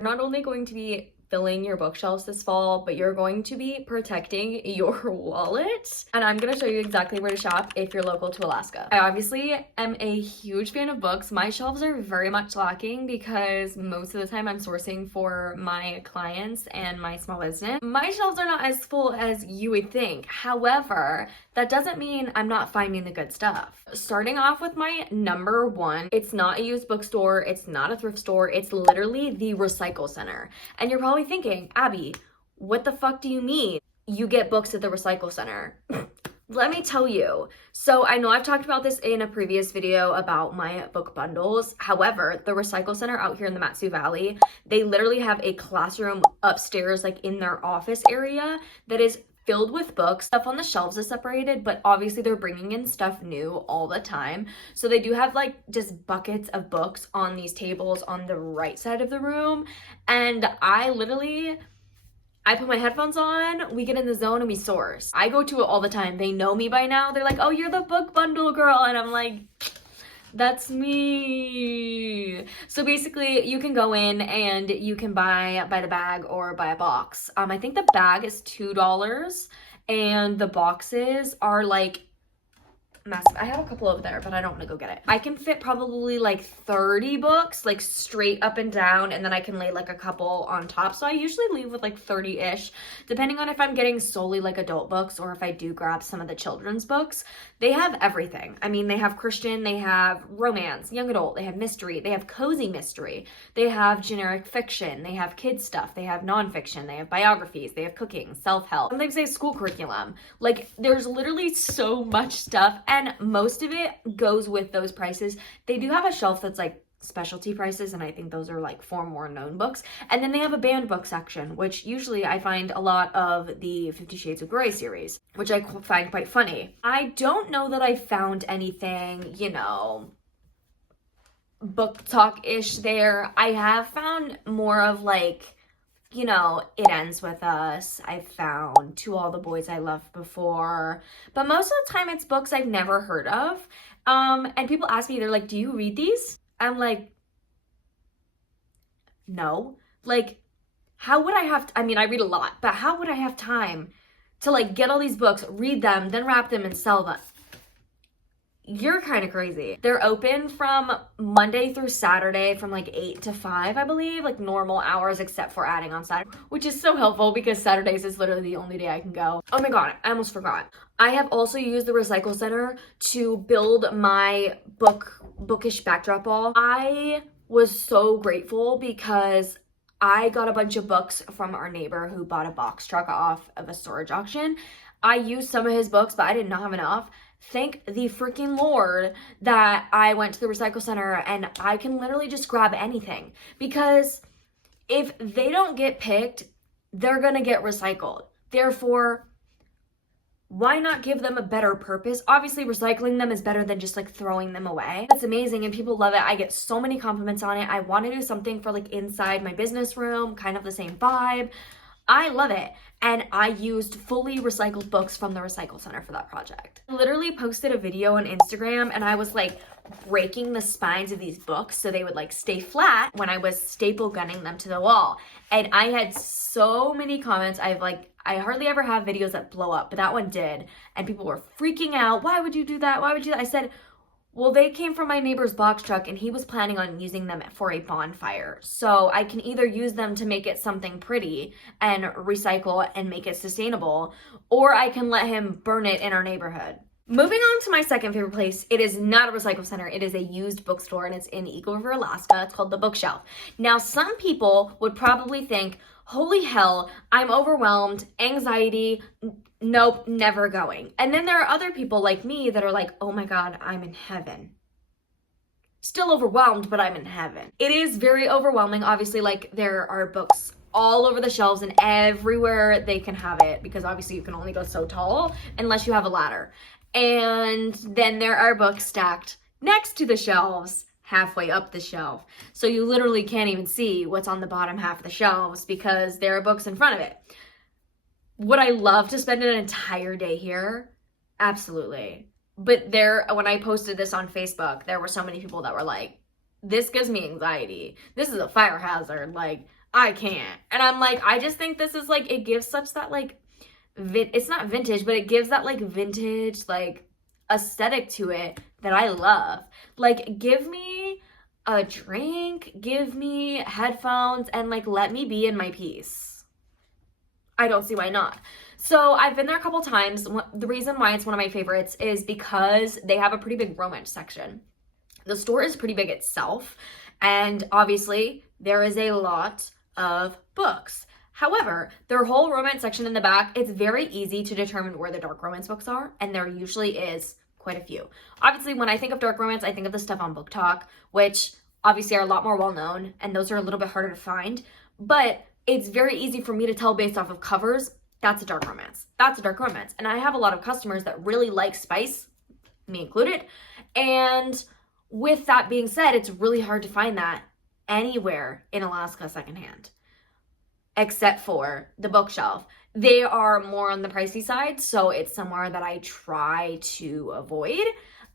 You're not only going to be filling your bookshelves this fall, but you're going to be protecting your wallet. And I'm gonna show you exactly where to shop if you're local to Alaska. I obviously am a huge fan of books. My shelves are very much lacking because most of the time I'm sourcing for my clients and my small business. My shelves are not as full as you would think. However, that doesn't mean I'm not finding the good stuff. Starting off with my number one, it's not a used bookstore, it's not a thrift store, it's literally the recycle center. And you're probably thinking, Abby, what the fuck do you mean you get books at the recycle center? Let me tell you. So I know I've talked about this in a previous video about my book bundles. However, the recycle center out here in the Matsu Valley, they literally have a classroom upstairs, like in their office area, that is filled with books. Stuff on the shelves is separated, but obviously they're bringing in stuff new all the time. So they do have like just buckets of books on these tables on the right side of the room. And I put my headphones on, we get in the zone and we source. I go to it all the time. They know me by now. They're like, oh, you're the book bundle girl. And I'm like, that's me. So basically you can go in and you can buy by the bag or buy a box. I think the bag is $2 and the boxes are like massive. I have a couple over there, but I don't want to go get it. I can fit probably like 30 books, like straight up and down, and then I can lay like a couple on top. So I usually leave with like 30-ish, depending on if I'm getting solely like adult books or if I do grab some of the children's books. They have everything. I mean, they have Christian, they have romance, young adult, they have mystery, they have cozy mystery, they have generic fiction, they have kids stuff, they have nonfiction, they have biographies, they have cooking, self-help. Sometimes they have school curriculum. Like, there's literally so much stuff, and most of it goes with those prices. They do have a shelf that's like specialty prices, and I think those are like for more known books. And then they have a banned book section, which usually I find a lot of the 50 Shades of Grey series, which I find quite funny. I don't know that I found anything, you know, book talk-ish there. I have found more of like, you know, It Ends With Us. I've found To All the Boys I Loved Before. But most of the time it's books I've never heard of. And people ask me, they're like, do you read these? I'm like, no. Like, how would I have, I mean, I read a lot, but how would I have time to like get all these books, read them, then wrap them and sell them? You're kind of crazy. They're open from Monday through Saturday from like 8 to 5, I believe, like normal hours except for adding on Saturday, which is so helpful because Saturdays is literally the only day I can go. Oh my God, I almost forgot. I have also used the recycle center to build my bookish backdrop wall. I was so grateful because I got a bunch of books from our neighbor who bought a box truck off of a storage auction. I used some of his books, but I did not have enough. Thank the freaking Lord that I went to the recycle center and I can literally just grab anything, because if they don't get picked, they're gonna get recycled. Therefore, why not give them a better purpose? Obviously, recycling them is better than just like throwing them away. That's amazing and people love it. I get so many compliments on it. I want to do something for like inside my business room, kind of the same vibe. I love it. And I used fully recycled books from the recycle center for that project. I literally posted a video on Instagram and I was like breaking the spines of these books so they would like stay flat when I was staple gunning them to the wall. And I had so many comments. I hardly ever have videos that blow up, but that one did. And people were freaking out. Why would you do that? Why would you do that? I said, well, they came from my neighbor's box truck and he was planning on using them for a bonfire. So I can either use them to make it something pretty and recycle and make it sustainable, or I can let him burn it in our neighborhood. Moving on to my second favorite place, it is not a recycle center, it is a used bookstore and it's in Eagle River, Alaska. It's called The Bookshelf. Now, some people would probably think, holy hell, I'm overwhelmed, anxiety, nope, never going. And then there are other people like me that are like, oh my God, I'm in heaven. Still overwhelmed, but I'm in heaven. It is very overwhelming. Obviously, like there are books all over the shelves and everywhere they can have it, because obviously you can only go so tall unless you have a ladder. And then there are books stacked next to the shelves, halfway up the shelf. So you literally can't even see what's on the bottom half of the shelves because there are books in front of it. Would I love to spend an entire day here? Absolutely. But when I posted this on Facebook, there were so many people that were like, this gives me anxiety. This is a fire hazard. Like, I can't. And I'm like, I just think this is like, it gives such that like, it's not vintage, but it gives that like vintage, like aesthetic to it that I love. Like, give me a drink, give me headphones, and like, let me be in my peace. I don't see why not. So I've been there a couple times. The reason why it's one of my favorites is because they have a pretty big romance section. The store is pretty big itself, and obviously there is a lot of books. However, their whole romance section in the back, it's very easy to determine where the dark romance books are, and there usually is quite a few. Obviously, when I think of dark romance, I think of the stuff on Book Talk, which obviously are a lot more well-known, and those are a little bit harder to find, but it's very easy for me to tell based off of covers, that's a dark romance. That's a dark romance. And I have a lot of customers that really like spice, me included, and with that being said, it's really hard to find that anywhere in Alaska secondhand, except for the bookshelf. They are more on the pricey side, so it's somewhere that I try to avoid.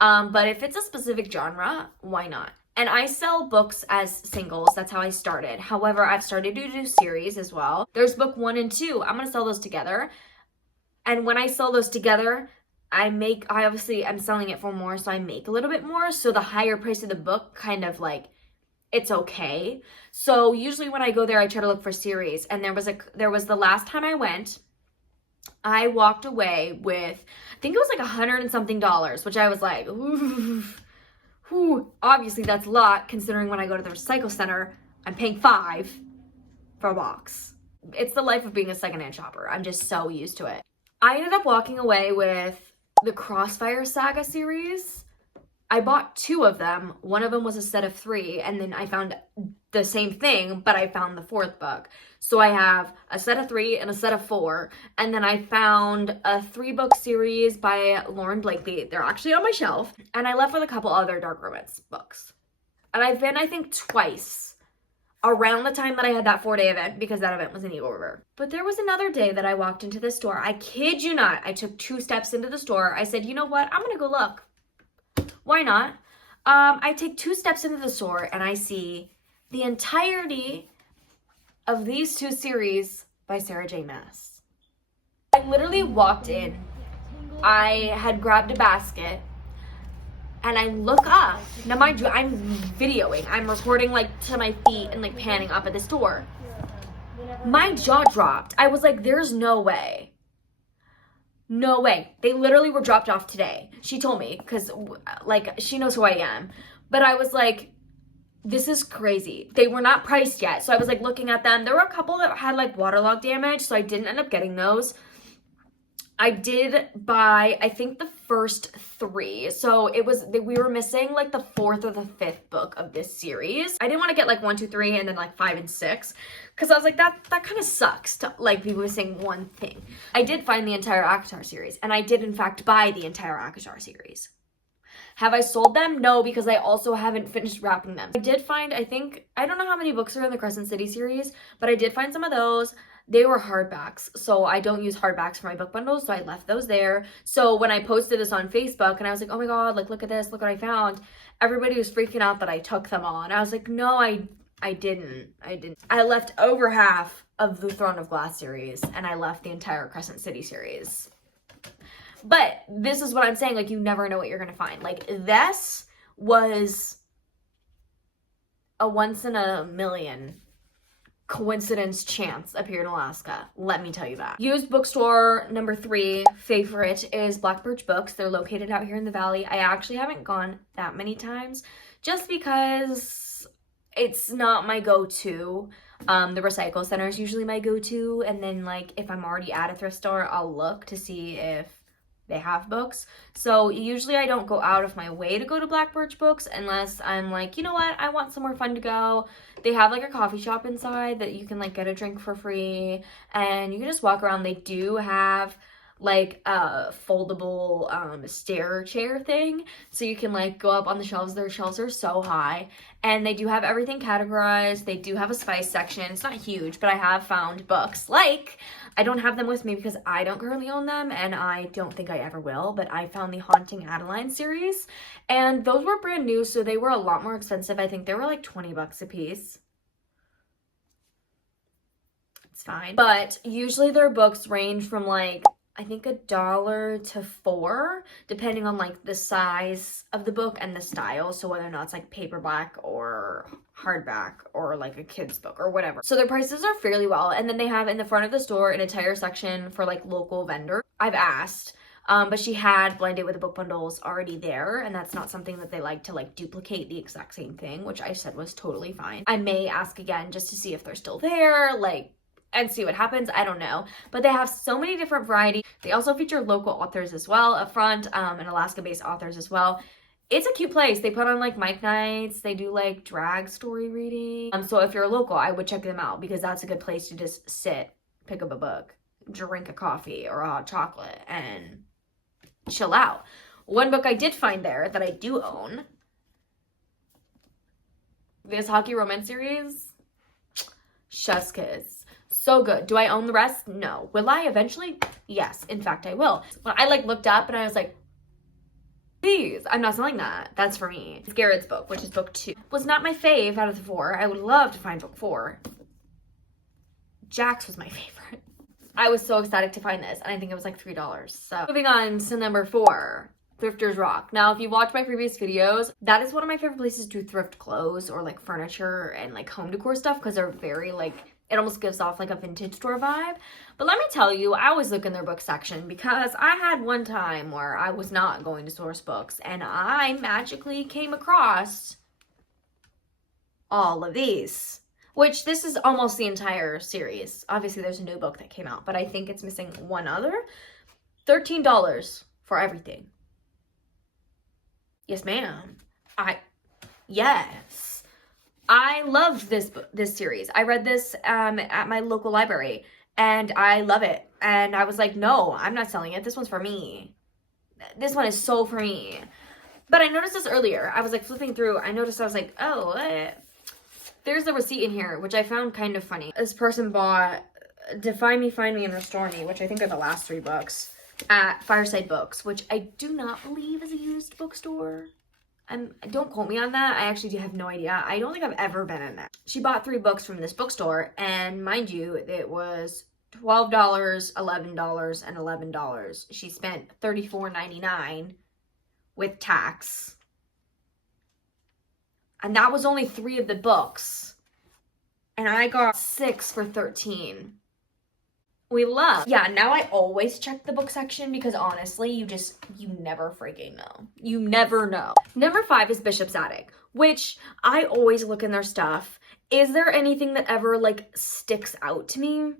But if it's a specific genre, why not? And I sell books as singles. That's how I started. However, I've started to do series as well. There's book 1 and 2. I'm going to sell those together. And when I sell those together, I obviously I'm selling it for more, so I make a little bit more. So the higher price of the book kind of like, it's okay. So usually when I go there, I try to look for series. And there was the last time I went, I walked away with, I think it was like $100 and something, which I was like, ooh, obviously that's a lot considering when I go to the recycle center, I'm paying $5 for a box. It's the life of being a secondhand shopper. I'm just so used to it. I ended up walking away with the Crossfire Saga series. I bought 2 of them. One of them was a set of 3, and then I found the same thing, but I found the 4th book. So I have a set of 3 and a set of 4, and then I found a 3-book series by Lauren Blakely. They're actually on my shelf, and I left with a couple other dark romance books. And I've been, I think, twice around the time that I had that 4-day event, because that event was in Eagle River. But there was another day that I walked into the store. I kid you not. I took 2 steps into the store. I said, you know what? I'm going to go look. Why not? I take 2 steps into the store and I see the entirety of these 2 series by Sarah J. Maas. I literally walked in. I had grabbed a basket and I look up. Now mind you, I'm videoing. I'm recording like to my feet and like panning up at the store. My jaw dropped. I was like, there's no way. No way. They literally were dropped off today. She told me because like she knows who I am. But I was like, this is crazy. They were not priced yet. So I was like looking at them. There were a couple that had like waterlogged damage. So I didn't end up getting those. I did buy, I think, the first 3. So we were missing like the 4th or the 5th book of this series. I didn't want to get like 1, 2, 3 and then like 5 and 6. Because I was like, that kind of sucks to like be missing one thing. I did find the entire Akatar series. And I did in fact buy the entire Akatar series. Have I sold them? No, because I also haven't finished wrapping them. I did find, I don't know how many books are in the Crescent City series, but I did find some of those. They were hardbacks, so I don't use hardbacks for my book bundles, so I left those there. So when I posted this on Facebook and I was like, oh my god, like look at this, look what I found, everybody was freaking out that I took them all. And I was like, no, I didn't. I left over half of the Throne of Glass series and I left the entire Crescent City series. But this is what I'm saying, like you never know what you're gonna find. Like this was a once in a million coincidence chance up here in Alaska. Let me tell you that. Used bookstore number 3 favorite is Birch Books. They're located out here in the valley. I actually haven't gone that many times just because it's not my go-to. The recycle center is usually my go-to, and then like if I'm already at a thrift store, I'll look to see if they have books. So usually I don't go out of my way to go to Birch Books unless I'm like, you know what, I want somewhere fun to go. They have like a coffee shop inside that you can like get a drink for free and you can just walk around. They do have like a foldable stair chair thing, so you can like go up on the shelves. Their shelves are so high, and they do have everything categorized. They do have a spice section. It's not huge, but I have found books like, I don't have them with me because I don't currently own them and I don't think I ever will, but I found the Haunting Adeline series, and those were brand new, so they were a lot more expensive. I think they were like $20 a piece. fine. But usually their books range from like, I think $1 to $4, depending on like the size of the book and the style. So whether or not it's like paperback or hardback or like a kid's book or whatever. So their prices are fairly well. And then they have in the front of the store an entire section for like local vendors. I've asked, but she had blended with the book bundles already there, and that's not something that they like to like duplicate the exact same thing, which I said was totally fine. I may ask again just to see if they're still there, like, and see what happens. I don't know. But they have so many different varieties. They also feature local authors as well up front, and Alaska-based authors as well. It's a cute place. They put on like Mike nights. They do like drag story reading. So if you're local, I would check them out because that's a good place to just sit, pick up a book, drink a coffee or a hot chocolate, and chill out. One book I did find there that I do own, this hockey romance series, Chef's Kiss. So good. Do I own the rest? No. Will I eventually? Yes. In fact, I will. When I like looked up and I was like, please, I'm not selling that. That's for me. It's Garrett's book, which is book 2. Was not my fave out of the 4. I would love to find book 4. Jack's was my favorite. I was so ecstatic to find this, and I think it was like $3. So moving on to number 4, Thrifters Rock. Now, if you watched my previous videos, that is one of my favorite places to thrift clothes or like furniture and like home decor stuff because they're very like, it almost gives off like a vintage store vibe. But let me tell you, I always look in their book section because I had one time where I was not going to source books and I magically came across all of these, which this is almost the entire series. Obviously, there's a new book that came out, but I think it's missing one other. $13 for everything. Yes, ma'am. Yes. I loved this series. I read this at my local library, and I love it. And I was like, no, I'm not selling it. This one's for me. This one is so for me. But I noticed this earlier. I was like flipping through. I noticed, I was like, oh, what? There's the receipt in here, which I found kind of funny. This person bought Define Me, Find Me, and Restore Me, which I think are the last 3 books, at Fireside Books, which I do not believe is a used bookstore. Don't quote me on that. I actually have no idea. I don't think I've ever been in there. She bought 3 books from this bookstore, and mind you, it was $12, $11, and $11. She spent $34.99 with tax. And that was only 3 of the books. And I got 6 for $13. We love. Yeah, now I always check the book section because honestly, you never freaking know. You never know. Number 5 is Bishop's Attic, which I always look in their stuff. Is there anything that ever like sticks out to me?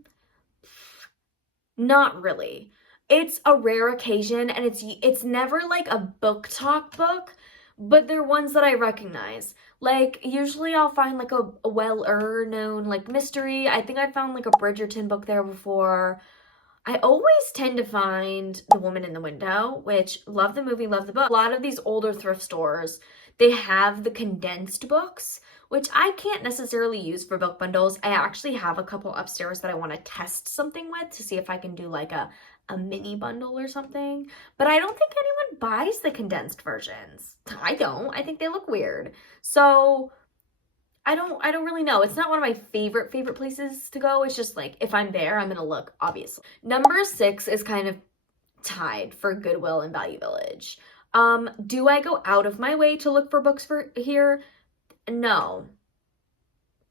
Not really. It's a rare occasion and it's never like a book talk book, but they're ones that I recognize. Like, usually I'll find like a well-known like mystery. I think I found like a Bridgerton book there before. I always tend to find The Woman in the Window, which love the movie, love the book. A lot of these older thrift stores, they have the condensed books, which I can't necessarily use for book bundles. I actually have a couple upstairs that I want to test something with to see if I can do like a mini bundle or something, but I don't think anyone buys the condensed versions. I don't. I think they look weird. So I don't really know. It's not one of my favorite places to go. It's just like, if I'm there, I'm gonna look, obviously. Number 6 is kind of tied for Goodwill and Value Village. Do I go out of my way to look for books for here? No.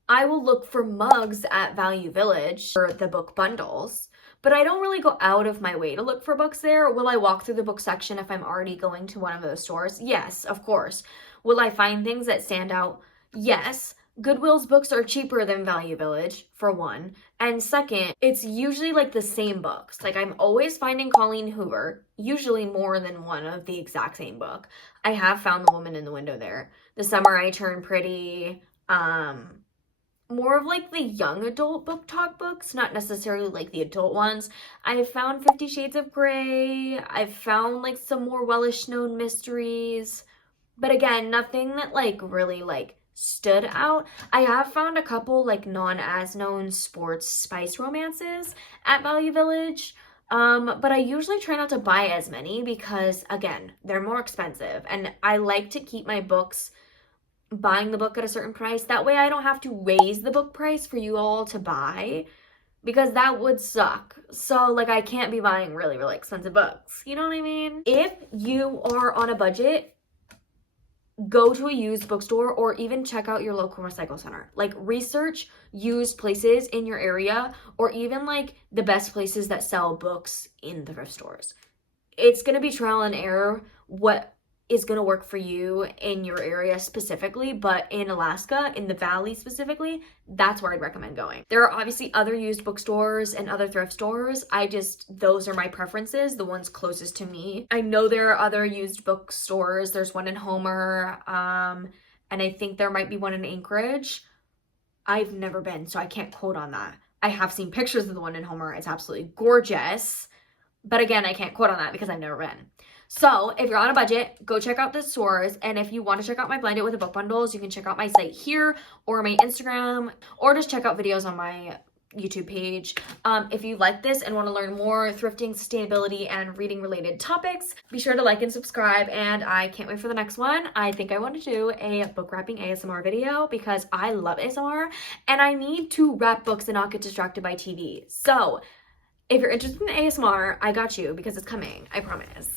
I will look for mugs at Value Village for the book bundles, but I don't really go out of my way to look for books there. Will I walk through the book section if I'm already going to one of those stores? Yes, of course. Will I find things that stand out? Yes. Goodwill's books are cheaper than Value Village, for one. And second, it's usually like the same books. Like, I'm always finding Colleen Hoover, usually more than one of the exact same book. I have found The Woman in the Window there. The Summer I Turned Pretty, more of like the young adult book talk books, not necessarily like the adult ones. I've found 50 Shades of Grey. I've found like some more wellish known mysteries. But again, nothing that like really like stood out. I have found a couple like non-as known sports spice romances at Value Village. But I usually try not to buy as many because again, they're more expensive. And I like to keep my books buying the book at a certain price. That way I don't have to raise the book price for you all to buy. because that would suck. So like I can't be buying really, really expensive books. You know what I mean? If you are on a budget, go to a used bookstore or even check out your local recycle center. Like research used places in your area or even like the best places that sell books in the thrift stores. It's going to be trial and error what is going to work for you in your area specifically, but in Alaska, in the valley specifically, that's where I'd recommend going. There are obviously other used bookstores and other thrift stores. Those are my preferences, the ones closest to me. I know there are other used bookstores. There's one in Homer, and I think there might be one in Anchorage. I've never been, so I can't quote on that. I have seen pictures of the one in Homer. It's absolutely gorgeous. But again, I can't quote on that because I've never been. So if you're on a budget, go check out the stores. And if you want to check out my Blind It with the Book Bundles, you can check out my site here or my Instagram, or just check out videos on my YouTube page. If you like this and want to learn more thrifting, sustainability, and reading related topics, be sure to like and subscribe. And I can't wait for the next one. I think I want to do a book wrapping ASMR video because I love ASMR and I need to wrap books and not get distracted by TV. So if you're interested in ASMR, I got you because it's coming, I promise.